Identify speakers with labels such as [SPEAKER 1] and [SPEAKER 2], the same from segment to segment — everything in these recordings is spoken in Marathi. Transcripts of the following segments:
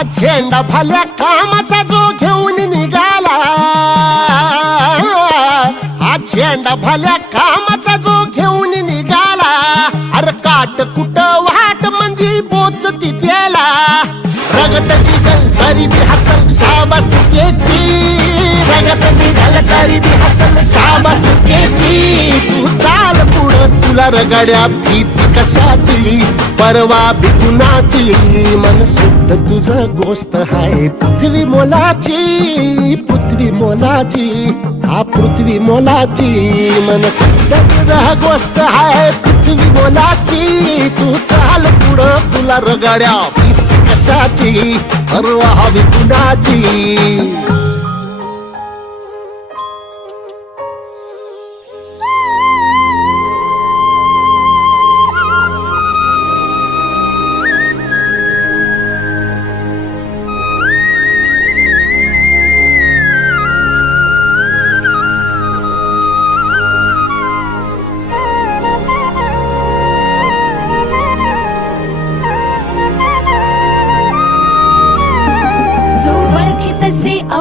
[SPEAKER 1] हा झेंडा फाल्या कामाचा जो घेऊन निघाला हा झेंडा फाल्या कामाचा जो घेऊन निघाला. अरे काट कुट वाट मंदी पोच तिथेला रगत निघल तरी बी हसल शाबास केची रगत निघल तरी बी हसल शाबास केची तू तुला रगाड्या भीती कशाची परवा बिकुनाची मन शुद्ध तुझं गोष्ट हाय. पृथ्वी मोलाची पृथ्वी मोलाची हा पृथ्वी मोलाची. मन शुद्ध तुझं गोष्ट हाय. पृथ्वी मोलाची तू चाल पुढं तुला रगाड्या भीती कशाची परवा बिकुनाची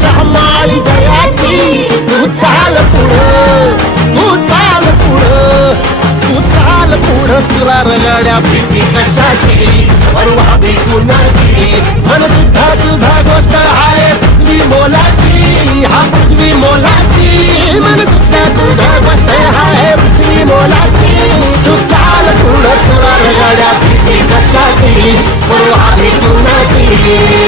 [SPEAKER 1] पडल त्याच्या जयाची तू चाल पुढं तू चाल पुढं तू चाल पुढं. तुला रगाड्या भीती कशाची? परवा कुणाची? मन सुद्धा तुझा गोष्ट आहे पृथ्वी मोलाची हा पृथ्वी मोलाची. मन सुद्धा तुझा गोष्ट आहे पृथ्वी मोलाची. तू चाल पुढं तुला रगाड्या भीती कशाची? परवा कुणाची?